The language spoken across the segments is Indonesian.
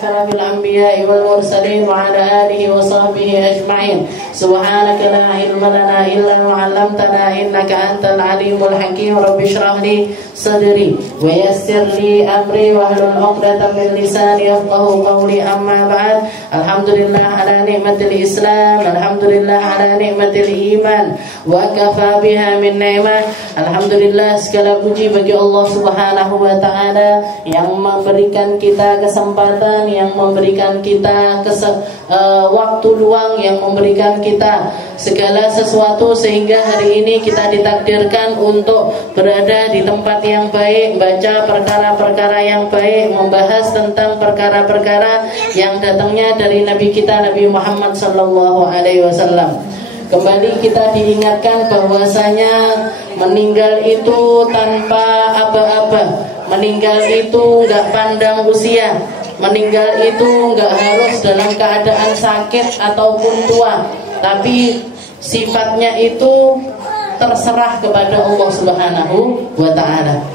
أشرف الأنبياء والمرسلين وعلى آله وصحبه أجمعين. سبحانك لا علم لنا إلا ما علمتنا إنك أنت العليم الحكيم. رب اشرح لي صدري ويسر لي أمري واحلل عقدة من لساني يفقهوا قولي. أما بعد. الحمد لله على نعمة الإسلام، الحمد لله على نعمة الإيمان وكفى بها من نعمة. Alhamdulillah, segala puji bagi Allah Subhanahu wa Ta'ala yang memberikan kita kesempatan, yang memberikan kita waktu luang, yang memberikan kita segala sesuatu sehingga hari ini kita ditakdirkan untuk berada di tempat yang baik, baca perkara-perkara yang baik, membahas tentang perkara-perkara yang datangnya dari Nabi kita Nabi Muhammad sallallahu alaihi wasallam. Kembali kita diingatkan bahwasanya meninggal itu tanpa aba-aba. Meninggal itu enggak pandang usia. Meninggal itu enggak harus dalam keadaan sakit ataupun tua, tapi sifatnya itu terserah kepada Allah Subhanahu wa Ta'ala.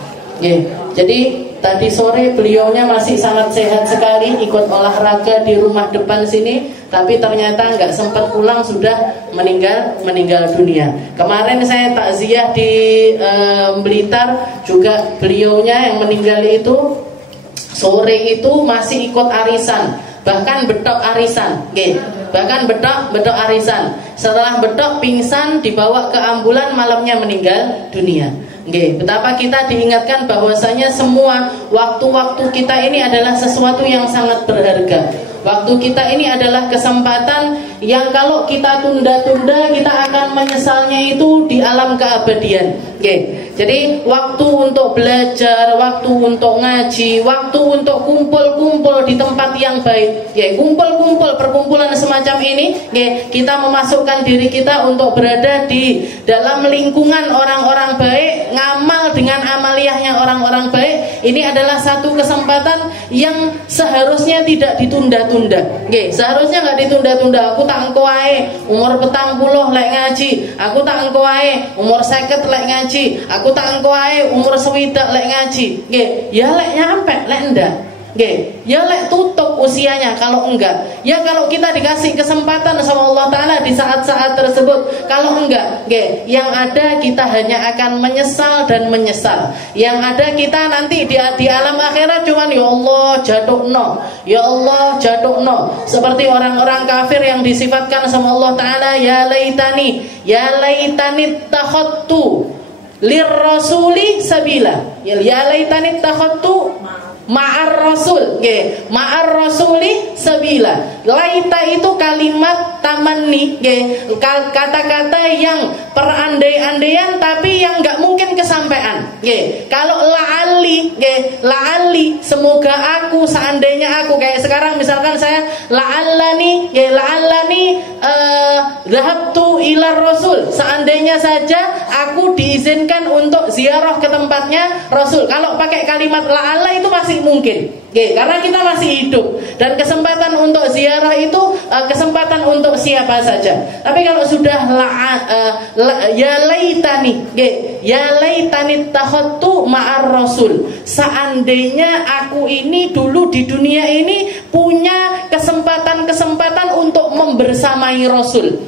Jadi tadi sore beliaunya masih sangat sehat sekali, ikut olahraga di rumah depan sini, tapi ternyata nggak sempat pulang, sudah meninggal dunia. Kemarin saya takziah di Blitar, juga beliaunya yang meninggal itu sore itu masih ikut arisan, bahkan bedok arisan, bahkan bedok arisan. Setelah bedok pingsan, dibawa ke ambulan, malamnya meninggal dunia. Betapa kita diingatkan bahwasanya semua waktu-waktu kita ini adalah sesuatu yang sangat berharga. Waktu kita ini adalah kesempatan yang kalau kita tunda-tunda, kita akan menyesalnya itu di alam keabadian. Jadi waktu untuk belajar, waktu untuk ngaji, waktu untuk kumpul-kumpul di tempat yang baik, kumpul-kumpul, perkumpulan semacam ini, kita memasukkan diri kita untuk berada di dalam lingkungan orang-orang baik, ngamal dengan amaliyahnya orang-orang baik. Ini adalah satu kesempatan yang seharusnya tidak ditunda-tunda. Seharusnya nggak ditunda-tunda. Aku tak engko ae umur 40 lek ngaji, aku tak engko ae umur 50 lek ngaji, aku tak engko ae umur 60 lek ngaji. Ya lek nyampe, lek ndak. Ya lek tutup usianya kalau enggak. Ya kalau kita dikasih kesempatan sama Allah Ta'ala di saat-saat tersebut, kalau enggak, yang ada kita hanya akan menyesal dan menyesal. Yang ada kita nanti di alam akhirat cuman ya Allah jatuhno, ya Allah jatuhno. Seperti orang-orang kafir yang disifatkan sama Allah Ta'ala, ya laitani takhattu lirrasuli sabila. Ya laitani takhattu ma'ar rasul, ma'ar rasuli sabila. Laita itu kalimat tamanni, kata-kata yang perandai-andaian tapi yang nggak mungkin kesampaian. Kalau la'ali, semoga aku, seandainya aku, kayak sekarang misalkan saya la'allani dhahabtu ila rasul, seandainya saja aku diizinkan untuk ziarah ke tempatnya Rasul. Kalau pakai kalimat la'alla itu masih mungkin, karena kita masih hidup dan kesempatan untuk ziarah itu kesempatan untuk siapa saja. Tapi kalau sudah ya laitani takhattu ma'ar rasul, seandainya aku ini dulu di dunia ini punya kesempatan untuk membersamai Rasul,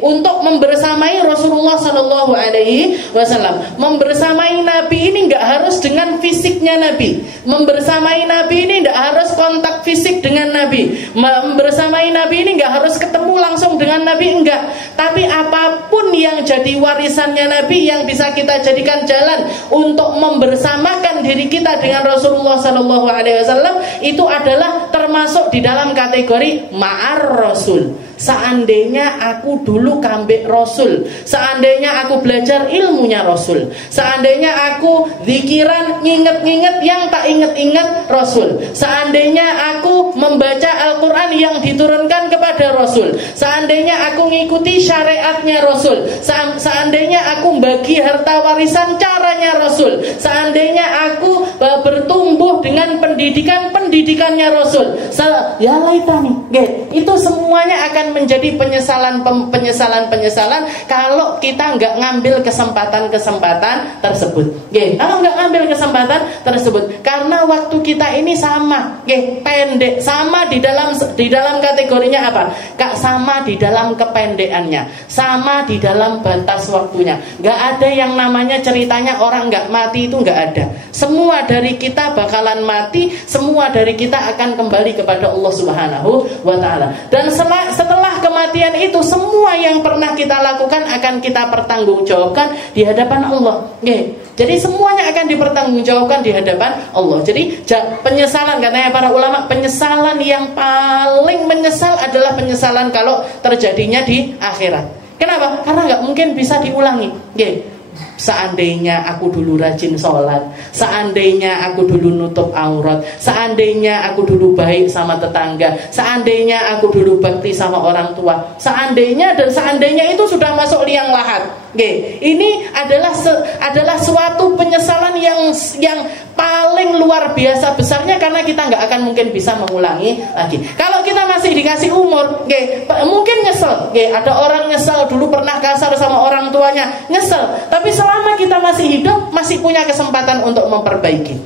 untuk membersamai Rasulullah Sallallahu Alaihi Wasallam. Membersamai Nabi ini nggak harus dengan fisiknya Nabi. Membersamai Nabi ini tidak harus kontak fisik dengan Nabi. Membersamai Nabi ini nggak harus ketemu langsung dengan Nabi, enggak. Tapi apapun yang jadi warisannya Nabi yang bisa kita jadikan jalan untuk membersamakan diri kita dengan Rasulullah Sallallahu Alaihi Wasallam, itu adalah termasuk di dalam kategori ma'ar rasul. Seandainya aku dulu kambek Rasul, seandainya aku belajar ilmunya Rasul, seandainya aku zikiran nginget-nginget yang tak inget-inget Rasul, seandainya aku membaca Al-Quran yang diturunkan kepada kepada Rasul, seandainya aku ngikuti syariatnya Rasul, seandainya aku bagi harta warisan caranya Rasul, seandainya aku bertumbuh dengan pendidikannya Rasul, ya laitani, itu semuanya akan menjadi penyesalan kalau kita nggak ngambil kesempatan tersebut. Kalau nggak ngambil kesempatan tersebut, karena waktu kita ini sama, pendek, sama di dalam kategorinya apa? Sama di dalam kependekannya, sama di dalam batas waktunya. Nggak ada yang namanya ceritanya orang nggak mati, itu nggak ada. Semua dari kita bakalan mati, semua dari kita akan kembali kepada Allah Subhanahu wa Ta'ala. Dan setelah kematian itu, semua yang pernah kita lakukan akan kita pertanggungjawabkan di hadapan Allah. Jadi semuanya akan dipertanggungjawabkan di hadapan Allah. Jadi penyesalan, katanya para ulama, penyesalan yang paling menyesal adalah penyesalan kalau terjadinya di akhirat. Kenapa? Karena nggak mungkin bisa diulangi. Seandainya aku dulu rajin sholat, seandainya aku dulu nutup aurat, seandainya aku dulu baik sama tetangga, seandainya aku dulu bakti sama orang tua, seandainya itu sudah masuk liang lahat. Ini adalah suatu penyesalan yang paling luar biasa besarnya, karena kita nggak akan mungkin bisa mengulangi lagi. Kalau kita masih dikasih umur, mungkin nyesel. Ada orang nyesel dulu pernah kasar sama orang tuanya, nyesel. Tapi selama kita masih hidup, masih punya kesempatan untuk memperbaiki.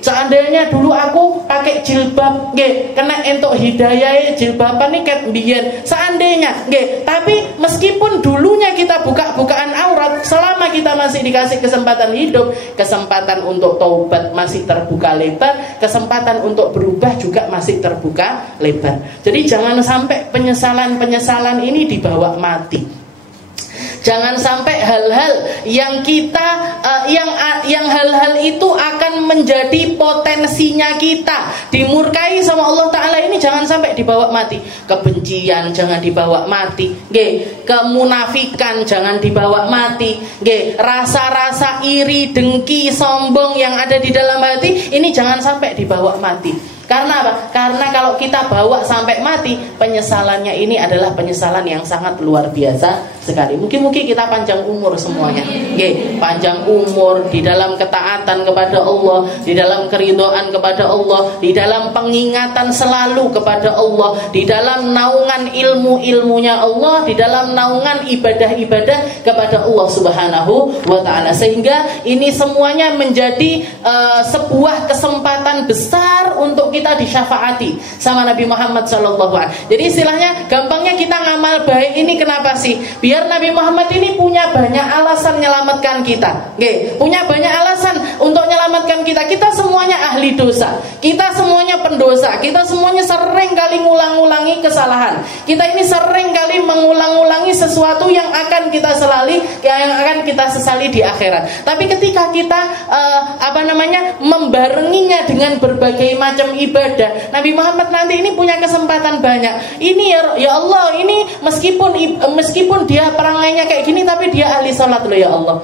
Seandainya dulu aku pakai jilbab, kena entuk hidayah jilbaban nih ket mbiyen. Seandainya, tapi meskipun dulunya kita buka-bukaan aurat, selama kita masih dikasih kesempatan hidup, kesempatan untuk taubat masih terbuka lebar, kesempatan untuk berubah juga masih terbuka lebar. Jadi jangan sampai penyesalan ini dibawa mati. Jangan sampai hal-hal yang yang hal-hal itu akan menjadi potensinya kita dimurkai sama Allah Ta'ala, ini jangan sampai dibawa mati. Kebencian jangan dibawa mati, kemunafikan jangan dibawa mati, rasa-rasa iri, dengki, sombong yang ada di dalam hati ini jangan sampai dibawa mati. Karena apa? Karena kalau kita bawa sampai mati, penyesalannya ini adalah penyesalan yang sangat luar biasa sekali. Mungkin kita panjang umur semuanya. Panjang umur di dalam ketaatan kepada Allah, di dalam keridhaan kepada Allah, di dalam pengingatan selalu kepada Allah, di dalam naungan ilmu-ilmunya Allah, di dalam naungan ibadah-ibadah kepada Allah Subhanahu wa Ta'ala. Sehingga ini semuanya menjadi sebuah kesempatan besar untuk kita disyafaati sama Nabi Muhammad SAW. Jadi istilahnya gampangnya, kita ngamal baik ini kenapa sih? Biar Nabi Muhammad ini punya banyak alasan menyelamatkan kita. Punya banyak alasan untuk menyelamatkan kita. Kita semuanya ahli dosa, kita semuanya pendosa, kita semuanya sering kali ngulang-ngulangi kesalahan. Kita ini sering kali mengulang-ulangi sesuatu yang akan kita sesali di akhirat. Tapi ketika kita membarenginya dengan berbagai macam ibadah, Nabi Muhammad nanti ini punya kesempatan banyak. Ini ya Allah, ini meskipun dia perangainya kayak gini, tapi dia ahli sholat loh ya Allah.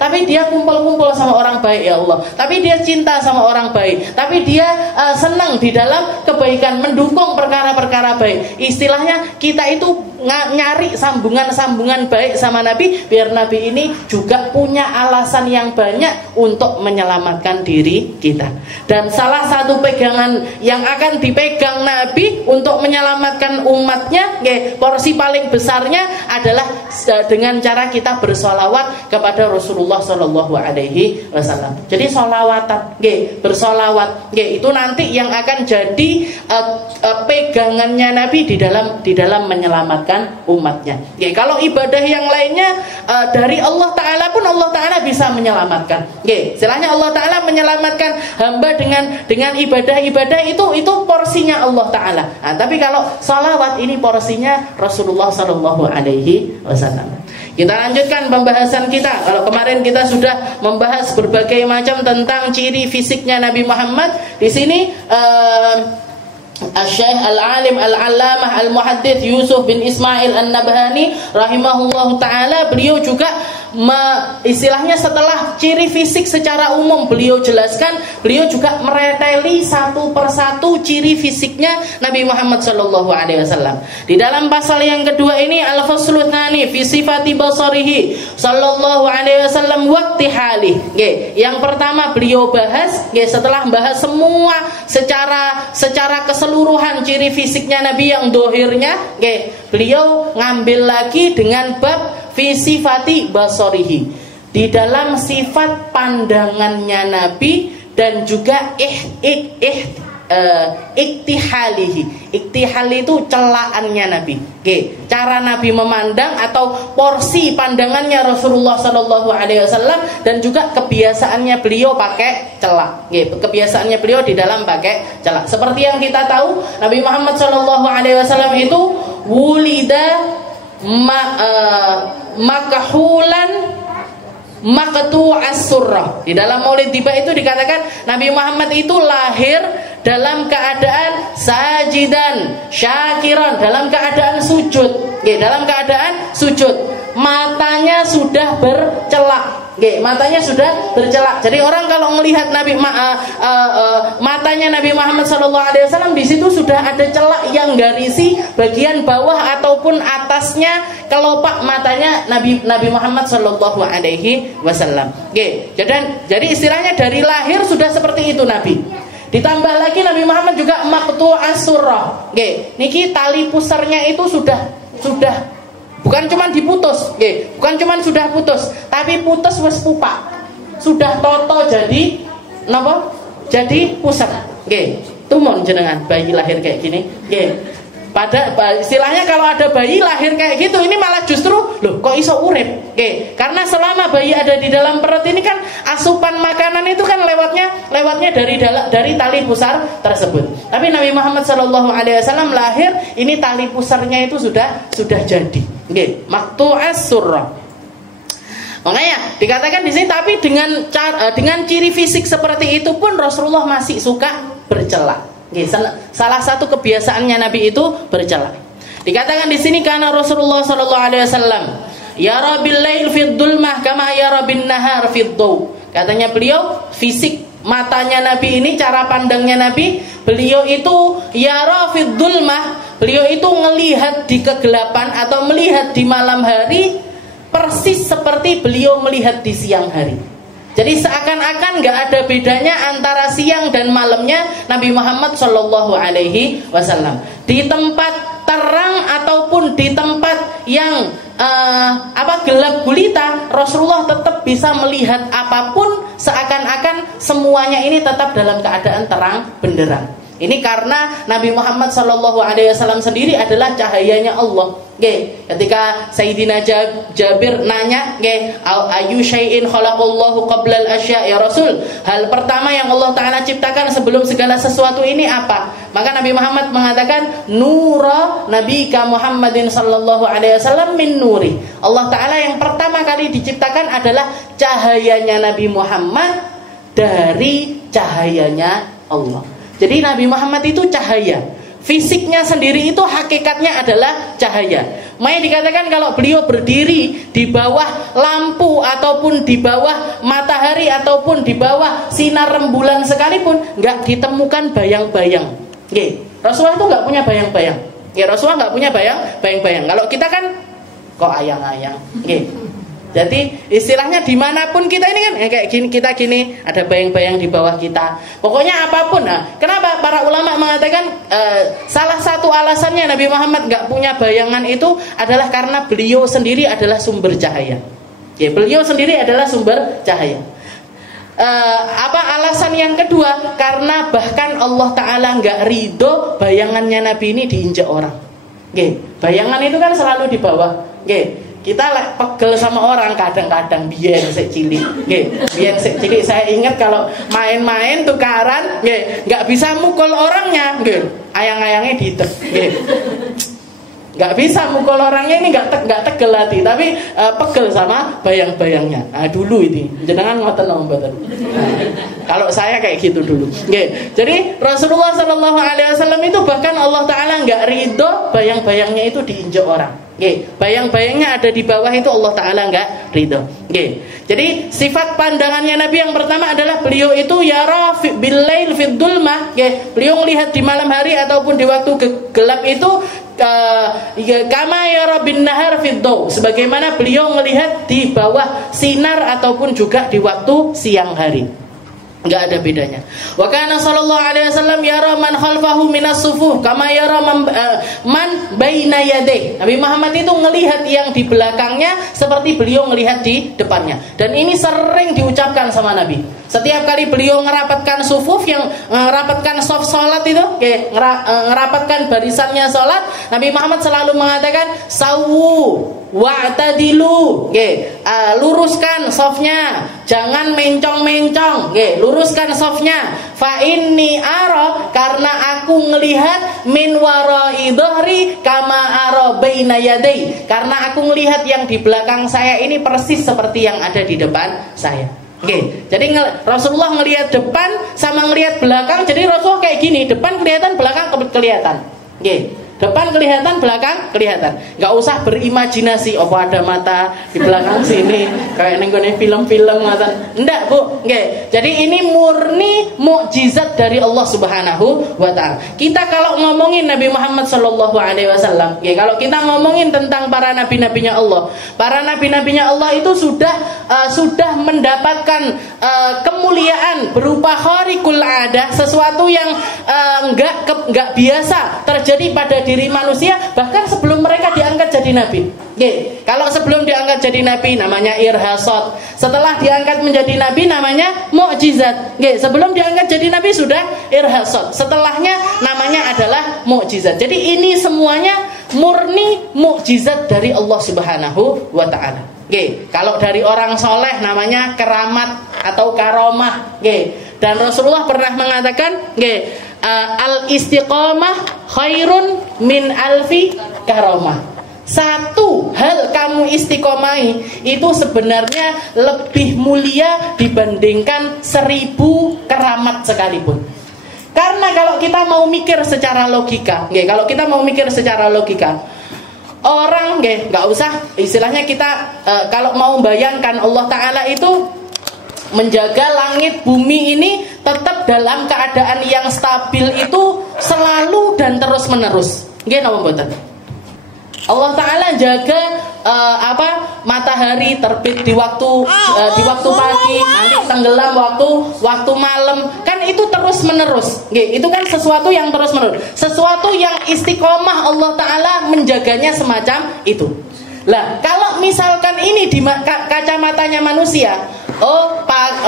Tapi dia kumpul-kumpul sama orang baik ya Allah. Tapi dia cinta sama orang baik. Tapi dia senang di dalam kebaikan, mendukung perkara-perkara baik. Istilahnya kita itu nyari sambungan-sambungan baik sama Nabi, biar Nabi ini juga punya alasan yang banyak untuk menyelamatkan diri kita. Dan salah satu pegangan yang akan dipegang Nabi untuk menyelamatkan umatnya, porsi paling besarnya adalah dengan cara kita bersolawat kepada Rasulullah SAW. Jadi solawatan, bersolawat, itu nanti yang akan jadi pegangannya Nabi di dalam menyelamatkan umatnya. Kalau ibadah yang lainnya dari Allah Ta'ala pun Allah Ta'ala bisa menyelamatkan. Istilahnya Allah Ta'ala menyelamatkan hamba dengan ibadah-ibadah itu porsinya Allah Ta'ala. Tapi kalau salawat ini porsinya Rasulullah SAW. Kita lanjutkan pembahasan kita. Kalau kemarin kita sudah membahas berbagai macam tentang ciri fisiknya Nabi Muhammad, di sini Al-Syekh Al-Alim Al-Allamah Al-Muhaddits Yusuf bin Ismail An-Nabhani rahimahullahu ta'ala, beliau juga istilahnya setelah ciri fisik secara umum beliau jelaskan, beliau juga mereteli satu persatu ciri fisiknya Nabi Muhammad sallallahu alaihi wasallam. Di dalam pasal yang kedua ini al-faslu tsani fi sifati basarihi sallallahu alaihi wasallam waqti halih. Yang pertama beliau bahas setelah bahas semua secara keseluruhan ciri fisiknya Nabi yang dohirnya, beliau ngambil lagi dengan bab fi sifati basarihi, di dalam sifat pandangannya Nabi dan juga iktihalihi. Iktihal itu celaannya Nabi. Cara Nabi memandang atau porsi pandangannya Rasulullah sallallahu alaihi wasallam dan juga kebiasaannya beliau pakai celak. Kebiasaannya beliau di dalam pakai celak. Seperti yang kita tahu, Nabi Muhammad sallallahu alaihi wasallam itu wulida makahulan makatu as-surrah. Di dalam Maulid Tiba itu dikatakan Nabi Muhammad itu lahir dalam keadaan sajidan syakiran, dalam keadaan sujud. Dalam keadaan sujud, matanya sudah bercelak. Matanya sudah bercelak. Jadi orang kalau melihat matanya Nabi Muhammad SAW, di situ sudah ada celak yang garisi bagian bawah ataupun atasnya kelopak matanya Nabi Muhammad SAW. Jadi istilahnya dari lahir sudah seperti itu Nabi. Ditambah lagi Nabi Muhammad juga maqtu as-surrah. Niki tali pusarnya itu sudah bukan cuma diputus, bukan cuma sudah putus, tapi putus wis pupak. Sudah toto jadi napa? Jadi pusat. Tumon jenengan bayi lahir kayak gini. Pada istilahnya kalau ada bayi lahir kayak gitu, ini malah justru loh kok iso urip. Karena selama bayi ada di dalam perut ini kan asupan makanan itu kan lewatnya dari tali pusar tersebut. Tapi Nabi Muhammad SAW lahir ini tali pusarnya itu sudah jadi. Maqtu'as surrah. Makanya dikatakan di sini, tapi dengan ciri fisik seperti itu pun Rasulullah masih suka bercela. Salah satu kebiasaannya Nabi itu bercela. Dikatakan di sini karena Rasulullah sallallahu alaihi wasallam yara bil lail fid dhulmah kama yara bin nahar fid dhaw. Katanya beliau, fisik matanya Nabi ini, cara pandangnya Nabi, beliau itu yara fid dhulmah, beliau itu melihat di kegelapan atau melihat di malam hari persis seperti beliau melihat di siang hari. Jadi seakan-akan nggak ada bedanya antara siang dan malamnya Nabi Muhammad Shallallahu Alaihi Wasallam. Di tempat terang ataupun di tempat yang gelap gulita, Rasulullah tetap bisa melihat apapun, seakan-akan semuanya ini tetap dalam keadaan terang benderang. Ini karena Nabi Muhammad SAW sendiri adalah cahayanya Allah. Ketika Sayyidina Jabir nanya, ayu syai'in khalaqallahu qablal asya' ya Rasul, hal pertama yang Allah Ta'ala ciptakan sebelum segala sesuatu ini apa? Maka Nabi Muhammad mengatakan, nura nabika Muhammadin sallallahu alaihi wasallam min nuri. Allah Ta'ala yang pertama kali diciptakan adalah cahayanya Nabi Muhammad dari cahayanya Allah. Jadi Nabi Muhammad itu cahaya. Fisiknya sendiri itu hakikatnya adalah cahaya. Makanya dikatakan kalau beliau berdiri di bawah lampu ataupun di bawah matahari ataupun di bawah sinar rembulan sekalipun, nggak ditemukan bayang-bayang. Rasulullah itu nggak punya bayang-bayang. Rasulullah nggak punya bayang-bayang. Kalau kita kan kok ayang-ayang. Jadi istilahnya dimanapun kita ini kan kayak gini, kita gini ada bayang-bayang di bawah kita. Pokoknya apapun. Nah, kenapa para ulama mengatakan salah satu alasannya Nabi Muhammad nggak punya bayangan itu adalah karena beliau sendiri adalah sumber cahaya. Beliau sendiri adalah sumber cahaya. Alasan yang kedua, karena bahkan Allah Ta'ala nggak ridho bayangannya Nabi ini diinjak orang. Bayangan itu kan selalu di bawah. Kita pegel sama orang kadang-kadang biyen sik cilik. Biyen sik cilik saya ingat kalau main-main tukaran, nggak bisa mukul orangnya, ayang-ayangnya ditek. Nggak bisa mukul orangnya ini nggak tegel hati, tapi pegel sama bayang-bayangnya. Dulu ini jenengan ngoten mboten. Kalau saya kayak gitu dulu. Jadi Rasulullah SAW itu bahkan Allah Ta'ala nggak ridho bayang-bayangnya itu diinjak orang. Bayang-bayangnya ada di bawah itu Allah Ta'ala enggak ridho. Jadi sifat pandangannya Nabi yang pertama adalah beliau itu yara billail fid dulmah. Beliau melihat di malam hari ataupun di waktu gelap itu kama yara bin nahar fid daw, sebagaimana beliau melihat di bawah sinar ataupun juga di waktu siang hari. Enggak ada bedanya. Wa kana sallallahu alaihi wasallam yara man khalfahu minas sufuf kama yara man baina yadayhi. Nabi Muhammad itu melihat yang di belakangnya seperti beliau melihat di depannya. Dan ini sering diucapkan sama Nabi. Setiap kali beliau ngerapatkan sufuf, yang ngerapatkan saf salat itu, ngerapatkan barisannya salat, Nabi Muhammad selalu mengatakan sawu wa'tadilu, luruskan safnya, jangan mencong-mencong, luruskan safnya. Fa inni ara, karena aku ngelihat min warai dhahri kama ara baina yadai, karena aku melihat yang di belakang saya ini persis seperti yang ada di depan saya. Jadi Rasulullah ngelihat depan sama ngelihat belakang. Jadi Rasulullah kayak gini, depan kelihatan, belakang kelihatan. Depan kelihatan, belakang kelihatan. Gak usah berimajinasi, oh ada mata di belakang sini kayak nengone film-film ngatan. Enggak, Bu. Jadi ini murni mukjizat dari Allah Subhanahu wa taala. Kita kalau ngomongin Nabi Muhammad sallallahu alaihi wasallam, kalau kita ngomongin tentang para nabi-nabinya Allah, para nabi-nabinya Allah itu sudah mendapatkan kemuliaan berupa khariqul adah, sesuatu yang enggak biasa terjadi pada diri manusia, bahkan sebelum mereka diangkat jadi nabi. Kalau sebelum diangkat jadi nabi namanya irhasat, setelah diangkat menjadi nabi namanya mukjizat. Sebelum diangkat jadi nabi sudah irhasat, setelahnya namanya adalah mukjizat. Jadi ini semuanya murni mukjizat dari Allah Subhanahu wa taala. Kalau dari orang soleh namanya keramat atau karomah. Dan Rasulullah pernah mengatakan, al istiqomah khairun min alfi karomah. Satu hal kamu istiqomahi itu sebenarnya lebih mulia dibandingkan 1000 keramat sekalipun. Karena kalau kita mau mikir secara logika, orang nggak usah istilahnya kita kalau mau bayangkan Allah Ta'ala itu menjaga langit bumi ini tetap dalam keadaan yang stabil itu selalu dan terus menerus. Napa mboten? Allah Ta'ala jaga matahari terbit di waktu pagi, nanti tenggelam waktu malam, kan itu terus menerus. Itu kan sesuatu yang terus menerus, sesuatu yang istiqomah Allah Ta'ala menjaganya semacam itu. Lah, kalau misalkan ini di kacamatanya manusia,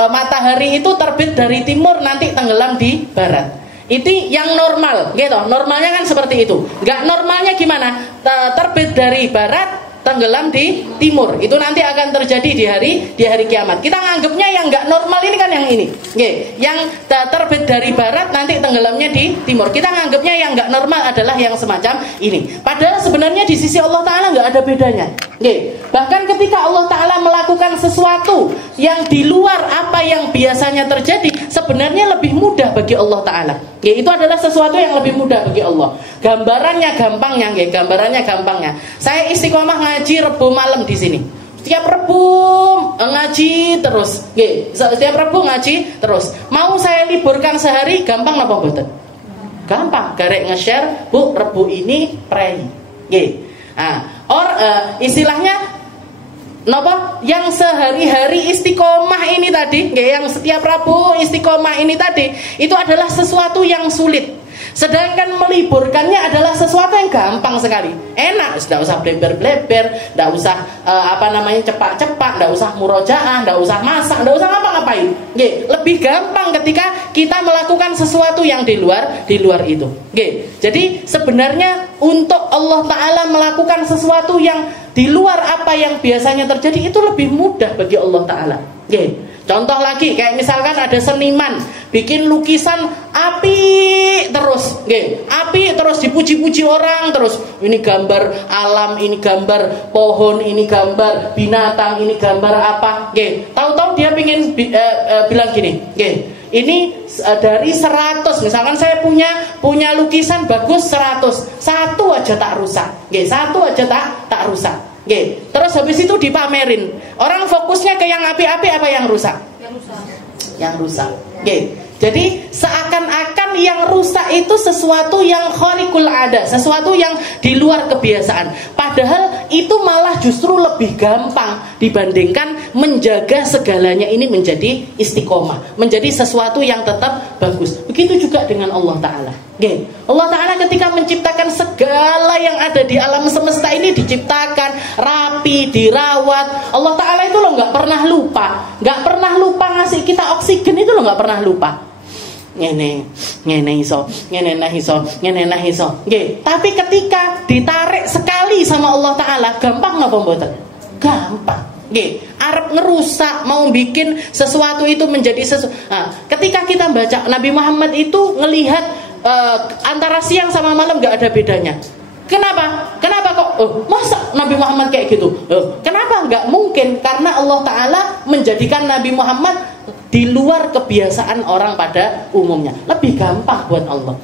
matahari itu terbit dari timur nanti tenggelam di barat. Itu yang normal, gitu. Normalnya kan seperti itu. Enggak normalnya gimana? Terbit dari barat, tenggelam di timur. Itu nanti akan terjadi di hari kiamat. Kita nganggapnya yang enggak normal ini kan yang ini. Yang terbit dari barat nanti tenggelamnya di timur. Kita nganggapnya yang enggak normal adalah yang semacam ini. Padahal sebenarnya di sisi Allah Ta'ala enggak ada bedanya. Bahkan ketika Allah Ta'ala melakukan sesuatu yang di luar apa yang biasanya terjadi, sebenarnya lebih mudah bagi Allah Ta'ala. Itu adalah sesuatu yang lebih mudah bagi Allah. Gambarannya gampangnya. Saya istiqomah ngaji Rebo malam di sini. Setiap Rebo ngaji terus. Setiap Rebo ngaji terus. Mau saya liburkan sehari, gampang napa mboten? Gampang. Garek nge-share, Bu, Rebo ini prei. Istilahnya napa yang sehari-hari istiqomah ini tadi, yang setiap Rabu istiqomah ini tadi, itu adalah sesuatu yang sulit. Sedangkan meliburkannya adalah sesuatu yang gampang sekali, enak, tidak usah bleber-bleber, tidak usah cepat-cepat, tidak usah murojaah, tidak usah masak, tidak usah ngapa-ngapain. Lebih gampang ketika kita melakukan sesuatu yang di luar itu. Jadi sebenarnya untuk Allah Ta'ala melakukan sesuatu yang di luar apa yang biasanya terjadi itu lebih mudah bagi Allah Ta'ala. Contoh lagi, kayak misalkan ada seniman bikin lukisan api terus dipuji-puji orang terus. Ini gambar alam, ini gambar pohon, ini gambar binatang, ini gambar apa. Tahu-tahu dia pengen bilang gini, ini dari 100, misalkan saya punya lukisan bagus 100, satu aja tak rusak. Nggih, satu aja tak rusak. Nggih. Terus habis itu dipamerin. Orang fokusnya ke yang api-api apa yang rusak? Yang rusak. Nggih. Jadi seakan-akan yang rusak itu sesuatu yang khariqul ada, sesuatu yang di luar kebiasaan. Padahal itu malah justru lebih gampang dibandingkan menjaga segalanya ini menjadi istiqomah, menjadi sesuatu yang tetap bagus. Begitu juga dengan Allah Ta'ala. Allah Ta'ala ketika menciptakan segala yang ada di alam semesta ini, diciptakan rapi, dirawat. Allah Ta'ala itu loh gak pernah lupa ngasih kita oksigen, itu loh gak pernah lupa. Ngene iso. Tapi ketika ditarik sekali sama Allah Ta'ala, gampang napa mboten? Gampang. Arep ngerusak, mau bikin sesuatu itu menjadi sesuatu. Nah, ketika kita baca Nabi Muhammad itu ngelihat antara siang sama malam gak ada bedanya. Kenapa kok masa Nabi Muhammad kayak gitu? Kenapa? Nggak mungkin, karena Allah Ta'ala menjadikan Nabi Muhammad di luar kebiasaan orang pada umumnya. Lebih gampang buat Allah.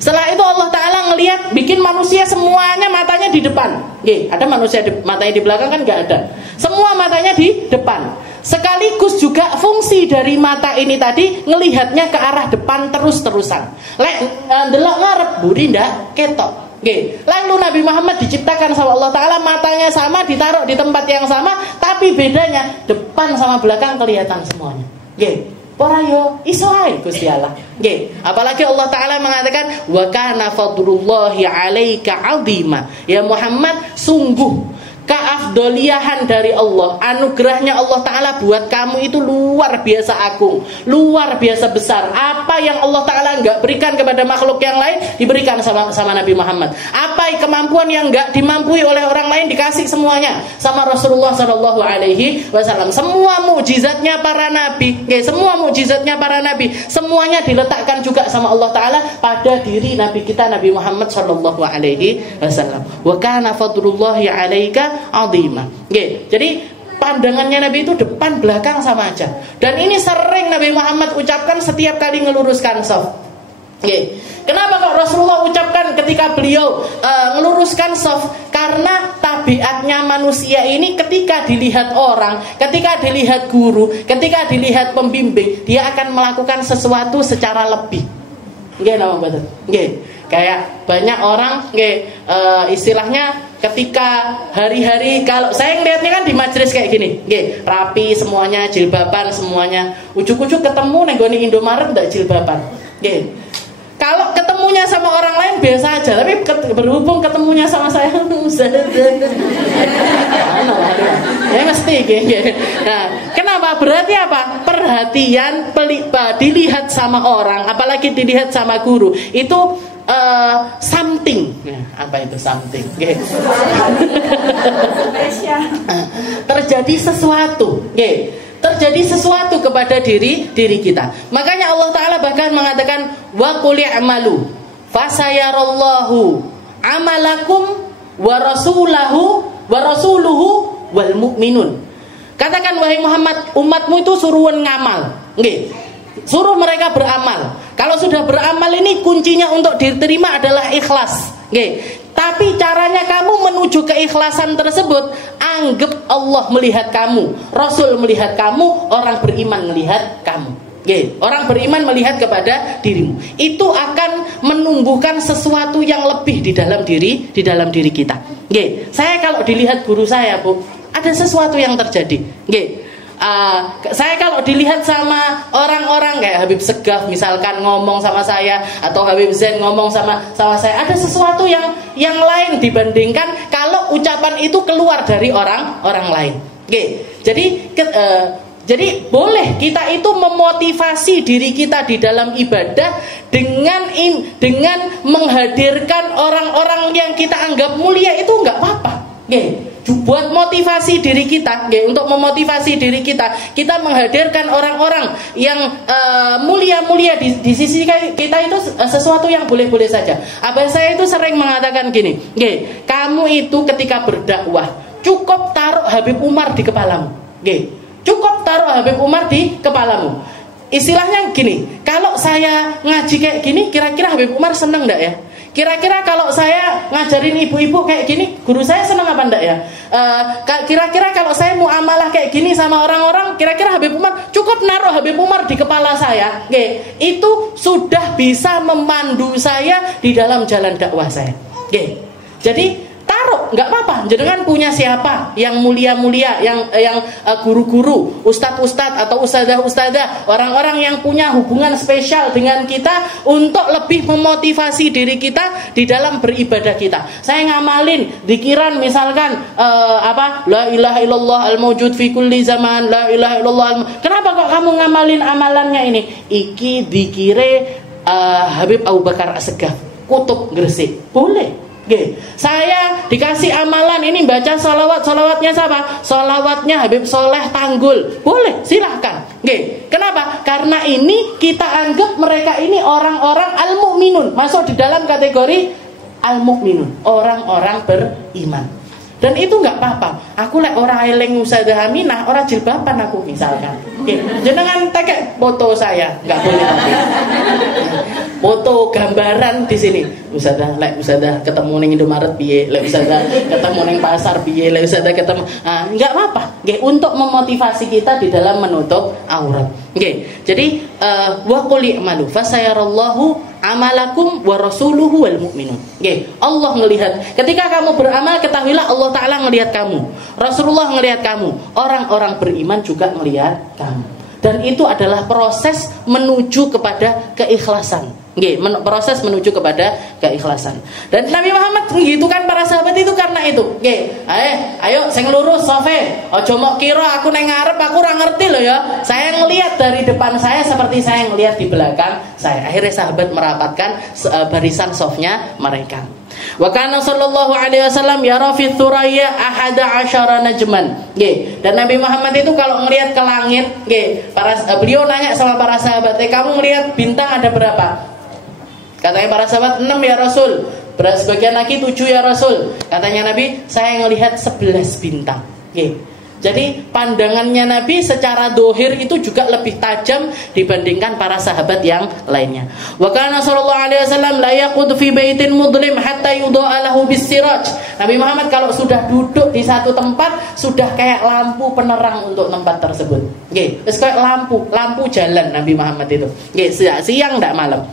Setelah itu Allah Ta'ala ngelihat bikin manusia semuanya matanya di depan. Ada manusia matanya di belakang kan nggak ada. Semua matanya di depan. Sekaligus juga fungsi dari mata ini tadi ngelihatnya ke arah depan terus-terusan. Lek ndelok ngarep buri ndak ketok. Lalu Nabi Muhammad diciptakan sama Allah Ta'ala, matanya sama, ditaruh di tempat yang sama, tapi bedanya depan sama belakang kelihatan semuanya. Ora yo iso ae Gusti Allah. Apalagi Allah Ta'ala mengatakan wa kana fadlullahi 'alaika 'azima. Ya Muhammad, sungguh keafdoliahan dari Allah, anugerahnya Allah Ta'ala buat kamu itu luar biasa agung, luar biasa besar. Apa yang Allah Ta'ala nggak berikan kepada makhluk yang lain diberikan sama Nabi Muhammad. Apa kemampuan yang nggak dimampui oleh orang lain dikasih semuanya sama Rasulullah Shallallahu Alaihi Wasallam. Semua mukjizatnya para nabi, semuanya diletakkan juga sama Allah Ta'ala pada diri Nabi kita Nabi Muhammad Shallallahu Alaihi Wasallam. Wa kana fadlullahi 'alaika azima. Jadi pandangannya Nabi itu depan belakang sama aja. Dan ini sering Nabi Muhammad ucapkan setiap kali ngeluruskan shaf. Kenapa kok Rasulullah ucapkan ketika beliau ngeluruskan shaf? Karena tabiatnya manusia ini ketika dilihat orang, ketika dilihat guru, ketika dilihat pembimbing, dia akan melakukan sesuatu secara lebih. Kayak banyak orang istilahnya ketika hari-hari, kalau saya ngeliatnya kan di majelis kayak gini, rapi semuanya, jilbaban semuanya. Ujuk-ujuk ketemu nenggoni Indomaret ndak jilbaban. Kalau ketemunya sama orang lain biasa aja, tapi berhubung ketemunya sama saya, ya mesti Nah, kenapa? Berarti apa? Perhatian dilihat sama orang, apalagi dilihat sama guru, itu something. Apa itu something? Terjadi sesuatu. Terjadi sesuatu kepada diri kita. Makanya Allah Ta'ala bahkan mengatakan wa qul i'malu fasayarallahu amalakum wa rasuluhu wal mu'minun. Katakan wahai Muhammad, umatmu itu suruhan ngamal. Suruh mereka beramal. Kalau sudah beramal ini kuncinya untuk diterima adalah ikhlas. Tapi caranya kamu menuju keikhlasan tersebut, anggap Allah melihat kamu, Rasul melihat kamu, orang beriman melihat kamu. Orang beriman melihat kepada dirimu. Itu akan menumbuhkan sesuatu yang lebih di dalam diri kita. Saya kalau dilihat guru saya, Bu, ada sesuatu yang terjadi. Saya kalau dilihat sama orang-orang kayak Habib Segaf misalkan ngomong sama saya, atau Habib Zain ngomong sama saya, ada sesuatu yang lain dibandingkan kalau ucapan itu keluar dari orang lain. Jadi boleh kita itu memotivasi diri kita di dalam ibadah dengan menghadirkan orang-orang yang kita anggap mulia, itu nggak apa-apa. Buat motivasi diri kita, untuk memotivasi diri kita menghadirkan orang-orang yang mulia-mulia di sisi kita, itu sesuatu yang boleh-boleh saja. Abah saya itu sering mengatakan gini, kamu itu ketika berdakwah cukup taruh Habib Umar di kepalamu. Cukup taruh Habib Umar di kepalamu. istilahnya gini, kalau saya ngaji kayak gini, kira-kira Habib Umar seneng enggak ya? Kira-kira kalau saya ngajarin ibu-ibu kayak gini, guru saya seneng apa enggak ya? Kira-kira kalau saya muamalah kayak gini sama orang-orang, kira-kira Habib Umar, cukup naruh Habib Umar di kepala saya, itu sudah bisa memandu saya di dalam jalan dakwah saya. Jadi taruh, nggak apa-apa. Jenengan punya siapa yang mulia-mulia, yang guru-guru, ustadz-ustadz atau ustadzah-ustadzah, orang-orang yang punya hubungan spesial dengan kita untuk lebih memotivasi diri kita di dalam beribadah kita. Saya ngamalin dikiran misalkan la ilaha illallah al-mawjud fi kulli zaman, la ilaha illallah kenapa kok kamu ngamalin amalannya ini? Iki dikire Habib Abu Bakar Assegaf, Kutub Gresik. Boleh. Saya dikasih amalan ini baca salawatnya siapa? Salawatnya Habib Soleh Tanggul. Boleh, silahkan. Kenapa? Karena ini kita anggap mereka ini orang-orang al-mu'minun, masuk di dalam kategori al-mu'minun, orang-orang beriman. Dan itu nggak apa-apa. Aku orang eling Ustazah Aminah, orang jilbaban aku misalkan. Jenengan tekek foto saya, nggak boleh tapi. Foto gambaran di sini. Ustazah ketemu ning Indomaret piye, Ustazah ketemu ning pasar piye, Ustazah ketemu. Nggak apa-apa. Untuk memotivasi kita di dalam menutup aurat. Jadi wa qul i'malu fasayarallahu amalakum wa rasuluhu wal mu'minun. Allah ngelihat. Ketika kamu beramal, ketahuilah Allah Ta'ala ngelihat kamu, Rasulullah ngelihat kamu, orang-orang beriman juga ngelihat kamu. Dan itu adalah proses menuju kepada keikhlasan. Proses menuju kepada keikhlasan. Dan Nabi Muhammad menggitukan para sahabat itu karena itu. Ayo sing lurus sofe. Ojo mok kira aku neng ngarep, aku ora ngerti loh ya. Saya ngelihat dari depan saya seperti saya ngelihat di belakang saya. Akhirnya sahabat merapatkan barisan sofnya mereka. Wa kana sallallahu alaihi wasallam yara fi thuraya 11 najman. Dan Nabi Muhammad itu kalau ngelihat ke langit, beliau nanya sama para sahabat, kamu ngelihat bintang ada berapa? Katanya para sahabat 6 ya Rasul. Sebagian lagi 7 ya Rasul. Katanya Nabi, saya ngelihat 11 bintang. Jadi pandangannya Nabi secara dohir itu juga lebih tajam dibandingkan para sahabat yang lainnya. Wa kana sallallahu alaihi wasallam la yaqud fi baitin mudlim hatta yudha'a lahu bis-siraj. Nabi Muhammad kalau sudah duduk di satu tempat sudah kayak lampu penerang untuk tempat tersebut. Wis kayak lampu jalan Nabi Muhammad itu. Siang enggak malam.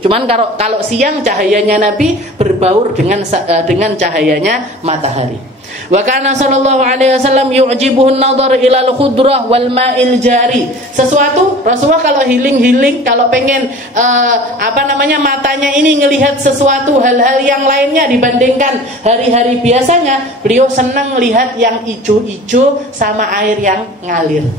Cuman kalau siang cahayanya Nabi berbaur dengan cahayanya matahari. Wa kana sallallahu alaihi wasallam yu'jibuhu an-nadhar ila al-khudrah wal ma'il jari. Sesuatu Rasulullah kalau healing, kalau pengen matanya ini ngelihat sesuatu hal-hal yang lainnya dibandingkan hari-hari biasanya, beliau senang lihat yang ijo-ijo sama air yang ngalir.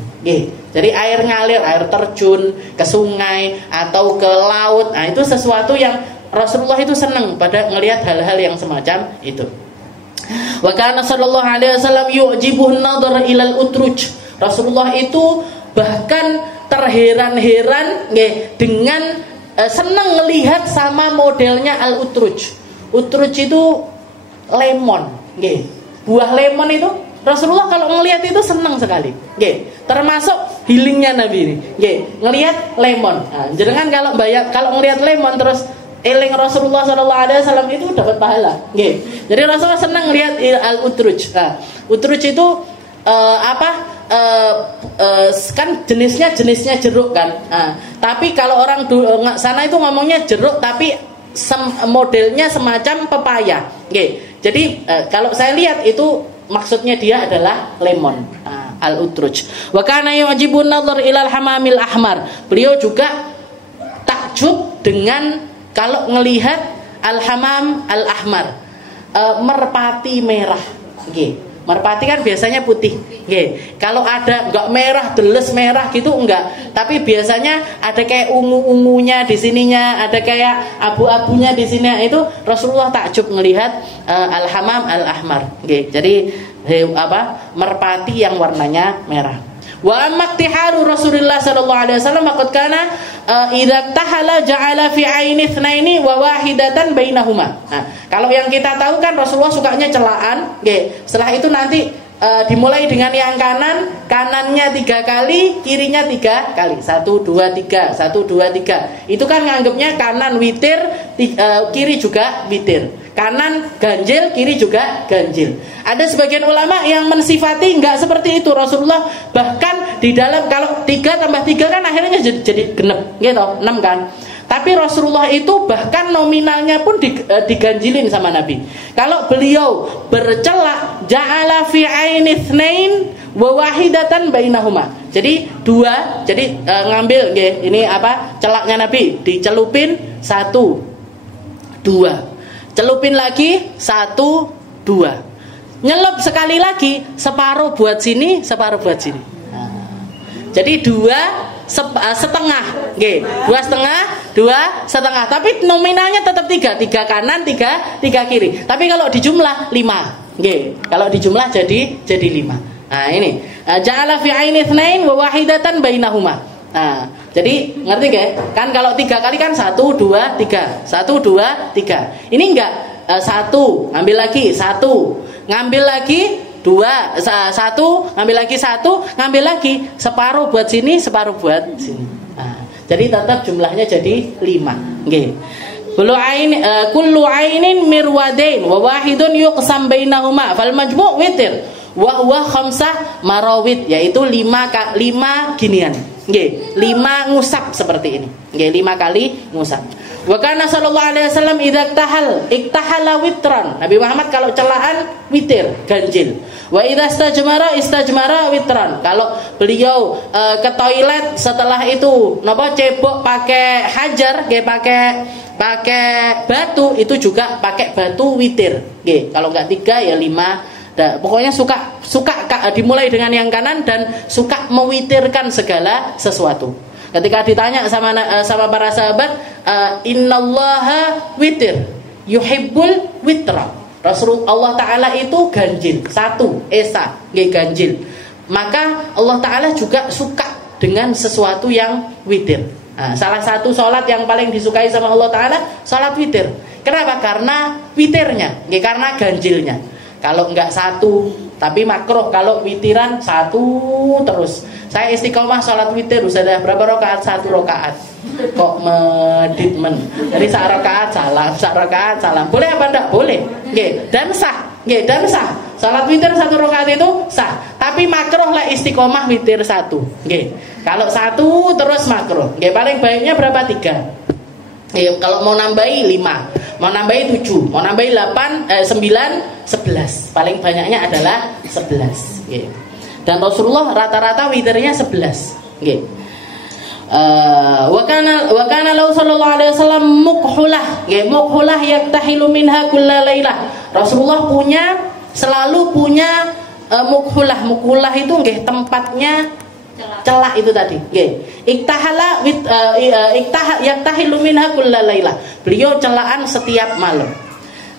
Jadi air ngalir, air terjun ke sungai atau ke laut. Nah, itu sesuatu yang Rasulullah itu senang pada ngelihat hal-hal yang semacam itu. Wa kana sallallahu alaihi wasallam yu'jibuhu an-nadhar ila al-utruj. Rasulullah itu bahkan terheran-heran dengan senang melihat sama modelnya al-utruj. Utruj itu lemon, buah lemon itu Rasulullah kalau melihat itu senang sekali. Termasuk healingnya Nabi ini. Ngelihat lemon. Nah, jangan kalau ngelihat lemon terus eling Rasulullah SAW itu dapat pahala. Jadi Rasulullah senang lihat al-utruj. Utruj itu kan jenisnya jeruk kan. Tapi kalau orang sana itu ngomongnya jeruk tapi modelnya semacam pepaya. Jadi kalau saya lihat itu maksudnya dia adalah lemon. Al-utruj. Wa kana yu'jibun nadhar ila al-hamamil ahmar. Beliau juga takjub dengan kalau ngelihat al-hamam al-ahmar, merpati merah. Merpati kan biasanya putih. Kalau ada enggak merah, deles merah gitu enggak. Tapi biasanya ada kayak ungu-ungunya di sininya, ada kayak abu-abunya di sini. Itu Rasulullah takjub ngelihat al-hamam al-ahmar. Jadi merpati yang warnanya merah. Wa amma iktiharu Rasulullah sallallahu alaihi wasallam faqad kana idza tahala ja'ala fi aini itsnaini wa wahidatan bainahuma. Nah, kalau yang kita tahu kan Rasulullah sukanya celaan, Setelah itu nanti dimulai dengan yang kanan, kanannya 3 kali, kirinya 3 kali. 1 2 3, 1 2 3. Itu kan nganggapnya kanan witir, kiri juga witir. Kanan ganjil, kiri juga ganjil. Ada sebagian ulama yang mensifati enggak seperti itu. Rasulullah bahkan di dalam, kalau 3 tambah 3 kan akhirnya jadi genep, gitu, 6 kan. Tapi Rasulullah itu bahkan nominalnya pun diganjilin sama Nabi. Kalau beliau bercelak, ja'ala fi aini itsnain wa wahidatan bainahuma. Jadi 2, jadi ngambil nggih, ini apa? Celaknya Nabi, dicelupin 1 2. Celupin lagi 1 2. Nyelup sekali lagi, separuh buat sini, separuh buat sini. Jadi 2 setengah, nggih. 2,5, tapi nominalnya tetap 3 kanan, 3 kiri. Tapi kalau dijumlah 5, nggih. Kalau dijumlah jadi 5. Nah, ini ja'ala fi aini itsnain wa wahidatan bainahuma. Nah, jadi ngerti nggih? Kan kalau 3 kali kan 1 2 3. 1 2 3. Ini enggak 1, ngambil lagi 1, ngambil lagi 2, 1, ngambil lagi 1, ngambil lagi separuh buat sini, separuh buat sini. Nah, jadi tetap jumlahnya jadi 5. Nggih. Kullu ainin mirwadain wa wahidun yuqsam bainahuma fal majmu' witir wa huwa khamsah marawid, yaitu 5 ginian. Nggih, 5 ngusap seperti ini. Nggih, 5 kali ngusap. Wa kana sallallahu alaihi wasallam idza iktahala witran. Nabi Muhammad kalau celaan witir, ganjil. Wa idza istajmara witran. Kalau beliau ke toilet setelah itu napa cebok pakai hajar, nggih, pakai batu, itu juga pakai batu witir. Nggih, kalau enggak 3 ya 5. Pokoknya suka dimulai dengan yang kanan dan suka mewitirkan segala sesuatu. Ketika ditanya sama para sahabat, innallaha witir yuhibbul witra. Rasulullah Ta'ala itu ganjil, 1 esa, nggih, ganjil. Maka Allah Ta'ala juga suka dengan sesuatu yang witir. Nah, salah satu sholat yang paling disukai sama Allah Ta'ala, sholat witir. Kenapa? Karena witirnya, nggih, karena ganjilnya. Kalau enggak 1, tapi makruh kalau witiran 1 terus. Saya istiqomah sholat witir, sudah berapa rakaat? 1 rakaat. Kok meditmen. Jadi sak rakaat salam. Boleh apa enggak? Boleh. Nggih, dan sah. Nggih, dan sah. Sholat witir 1 rakaat itu sah. Tapi makruh lah istiqomah witir 1. Nggih. Kalau 1 terus makruh. Nggih, paling baiknya berapa? 3. Kalau mau nambahi 5, mau nambahi 7, mau nambahi 8, 9, 11. Paling banyaknya adalah 11. Nggih. Dan Rasulullah rata-rata witirnya 11. Nggih. Wa kana lahu sallallahu alaihi wasallam mukhulah. Nggih, mukhulah yaktahilu minha kullalailah. Rasulullah selalu punya mukhulah. Mukhulah itu nggih tempatnya celak itu tadi. Nggih. Iktahala yaktahilu minha kullalailah. Beliau celaan setiap malam.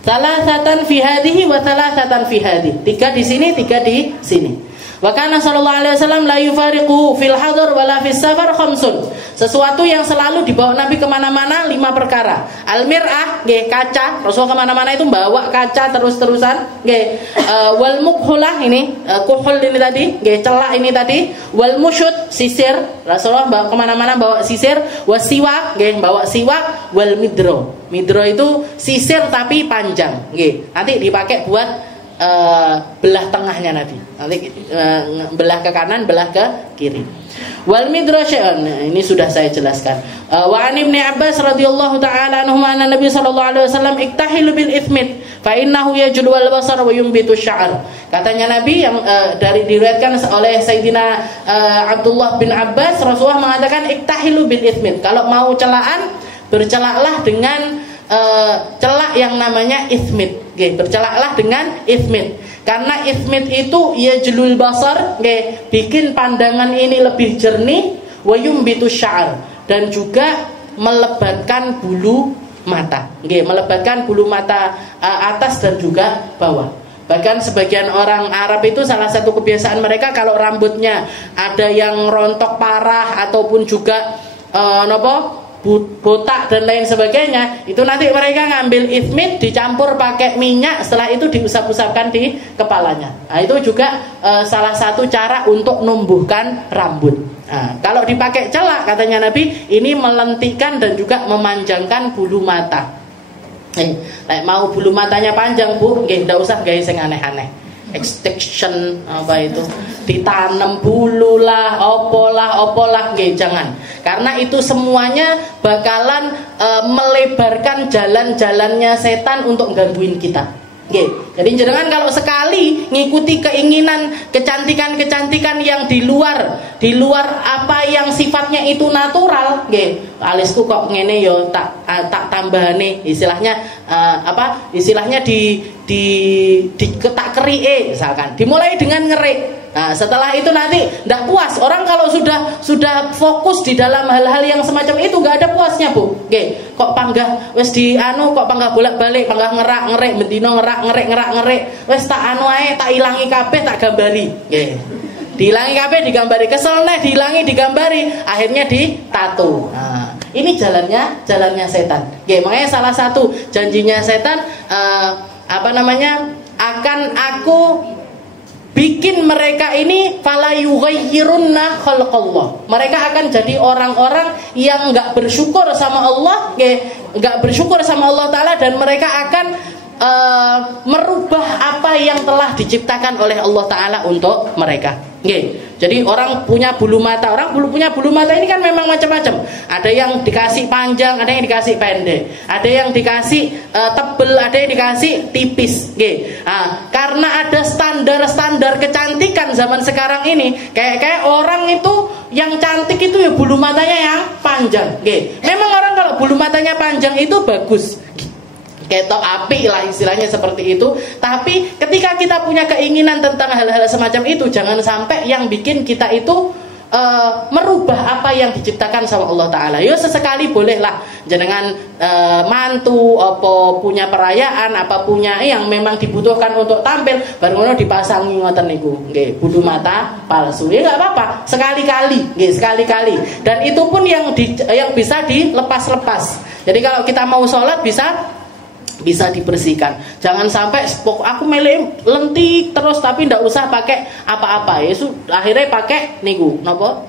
Salasatan fi hadhihi wa salasatan fi hadhihi. 3 di sini, 3 di sini. Wa kana sallallahu alaihi wasallam la yufariquhu fil hadar wala fis safar khamsun. Sesuatu yang selalu dibawa Nabi kemana-mana 5 perkara. Al-mir'ah, nggih, kaca. Rasul kemana-mana itu bawa kaca terus-terusan. Nggih. Wal mukhulah, ini kuhul ini tadi, nggih, celak ini tadi. Wal musyud, sisir. Rasulullah bawa kemana-mana bawa sisir. Wasiwak, nggih, bawa siwak. Wal midro. Midro itu sisir tapi panjang. Nggih. Nanti dipakai buat belah tengahnya Nabi. Nanti belah ke kanan, belah ke kiri. Wal midrasyan, ini sudah saya jelaskan. Wa an Ibnu Abbas radhiyallahu taala anhu anna Nabi sallallahu alaihi wasallam iktahilu bil ithmit fa innahu yajlu wal basar wa yumbitu sya'ar. Katanya Nabi yang dari diriwayatkan oleh Sayyidina Abdullah bin Abbas, Rasulullah mengatakan iktahilu bil ithmit. Kalau mau celaan, bercelaklah dengan celak yang namanya ithmit. Okay, bercelaklah dengan ithmit. Karena ithmit itu yajlul basar, okay, bikin pandangan ini lebih jernih, wa yumbitu sya'ar, dan juga melebatkan bulu mata. Okay, melebatkan bulu mata atas dan juga bawah. Bahkan sebagian orang Arab itu salah satu kebiasaan mereka kalau rambutnya ada yang rontok parah ataupun juga botak dan lain sebagainya, itu nanti mereka ngambil ithmit dicampur pakai minyak, setelah itu diusap-usapkan di kepalanya. Nah, itu juga salah satu cara untuk numbuhkan rambut. Nah, kalau dipakai celak katanya Nabi, ini melentikan dan juga memanjangkan bulu mata. Mau bulu matanya panjang Bu, nggak usah guys yang aneh-aneh. Extension apa itu, ditanam bulu lah, opolah, jangan. Karena itu semuanya bakalan melebarkan jalan-jalannya setan untuk gangguin kita. Jadi jangan kalau sekali ngikuti keinginan kecantikan yang di luar apa yang sifatnya itu natural, alisku kok ngene yo tak tambahane, istilahnya istilahnya tak kerik misalkan, dimulai dengan ngerik. Nah, setelah itu nanti ndak puas. Orang kalau sudah fokus di dalam hal-hal yang semacam itu nggak ada puasnya, Bu. Kok panggah wis kok panggah bolak-balik, panggah ngerak-ngerik, bendino ngerak-ngerik. Wis tak ae, tak ilangi kabeh, tak gambari. Diilangi kabeh, digambari, kesel neh diilangi, digambari, akhirnya ditato. Nah, ini jalannya setan. Makanya salah satu janjinya setan akan aku bikin mereka ini fala yughayyirunna khalqallah. Mereka akan jadi orang-orang yang enggak bersyukur sama Allah, enggak bersyukur sama Allah Ta'ala, dan mereka akan merubah apa yang telah diciptakan oleh Allah Ta'ala untuk mereka. Jadi orang punya bulu mata, punya bulu mata ini kan memang macam-macam. Ada yang dikasih panjang, ada yang dikasih pendek, ada yang dikasih tebel, ada yang dikasih tipis. Karena ada standar kecantikan zaman sekarang ini, kayak orang itu yang cantik itu ya bulu matanya yang panjang. Memang orang kalau bulu matanya panjang itu bagus, ketok api lah istilahnya seperti itu. Tapi ketika kita punya keinginan tentang hal-hal semacam itu, jangan sampai yang bikin kita itu merubah apa yang diciptakan sama Allah Ta'ala. Yo sesekali bolehlah jenengan mantu apa punya perayaan, apa punya yang memang dibutuhkan untuk tampil, baru ngono dipasangi ngoten niku nggih bulu mata palsu. Ya enggak apa-apa, sekali-kali. Dan itu pun yang bisa dilepas-lepas. Jadi kalau kita mau sholat bisa dibersihkan. Jangan sampai aku melek lentik terus tapi ndak usah pakai apa-apa. Akhirnya pakai niku napa?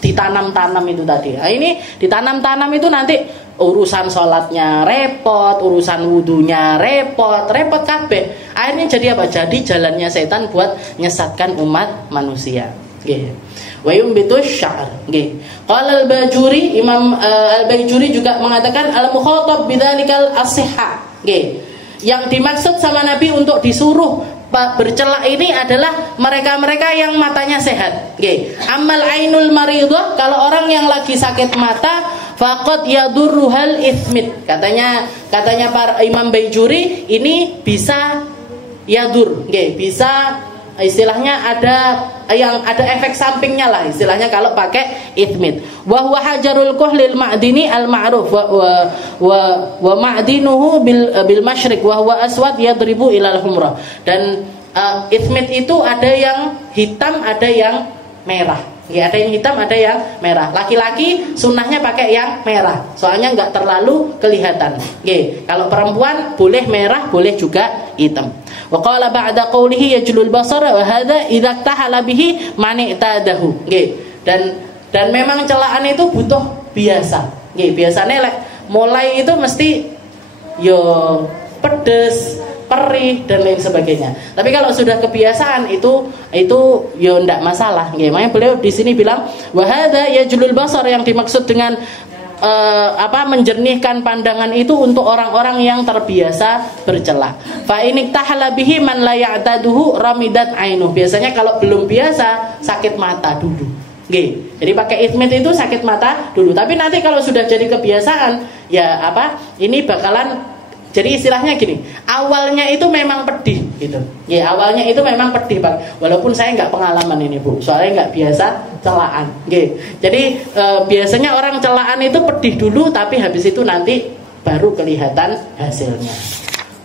Ditanam-tanam itu tadi. Nah, ini ditanam-tanam itu nanti urusan sholatnya repot, urusan wudunya repot kabeh. Akhirnya jadi apa? Jadi jalannya setan buat nyesatkan umat manusia. Wa yumbitus sya'r. Qala al-Bajuri, Imam al-Bajuri juga mengatakan al-mukhatab bidzalikal as-sihha. Yang dimaksud sama Nabi untuk disuruh bercelak ini adalah mereka-mereka yang matanya sehat. Amal ainul maridah, kalau orang yang lagi sakit mata, faqad yadurruhal ithmit. Katanya para Imam Bajuri ini bisa yadur, bisa istilahnya ada efek sampingnya lah istilahnya kalau pakai ithmit. Wa huwa hajarul kuhlil ma'dini al ma'ruf wa ma'dinuhu bil masyriq wa huwa aswad yadribu ilal humrah. Dan ithmit itu ada yang hitam, ada yang merah. Ada yang hitam, ada yang merah. Laki-laki sunnahnya pakai yang merah, soalnya nggak terlalu kelihatan. Kalau perempuan boleh merah, boleh juga hitam. Wa qala ba'da qawlihi yajlul basara wa hadza idza tahala bihi man i'tadahu. Dan memang celaan itu butuh biasa. Biasanya mulai itu mesti yo pedes, perih dan lain sebagainya. Tapi kalau sudah kebiasaan itu yo ndak masalah. Makanya beliau di sini bilang wa hadza yajlul basar, yang dimaksud dengan menjernihkan pandangan itu untuk orang-orang yang terbiasa bercela. Fa in tahala bihi man la ya'taduhu ramidat ainu. Biasanya kalau belum biasa sakit mata dulu. Jadi pakai ithmit itu sakit mata dulu. Tapi nanti kalau sudah jadi kebiasaan, ya ini bakalan jadi istilahnya gini, awalnya itu memang pedih gitu. Awalnya itu memang pedih, Bang. Walaupun saya nggak pengalaman ini, Bu. Soalnya nggak biasa celaan. Jadi biasanya orang celaan itu pedih dulu, tapi habis itu nanti baru kelihatan hasilnya.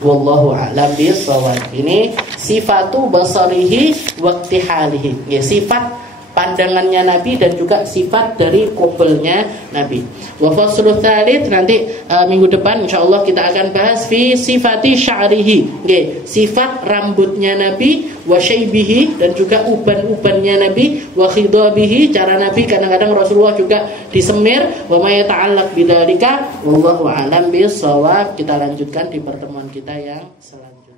Wallahu a'lam bishawab. Ini sifatu basarihi wa iktihalihi. Sifat pandangannya Nabi dan juga sifat dari qubulnya Nabi. Wa faslu tsalits nanti minggu depan insyaallah kita akan bahas fi sifati sya'rihi. Nggih, sifat rambutnya Nabi, wa syaibihi dan juga uban-ubannya Nabi, wa khidabihi cara Nabi kadang-kadang Rasulullah juga disemir, wa may ta'allaq bidzalika wallahu a'lam bissawab. Kita lanjutkan di pertemuan kita yang selanjutnya.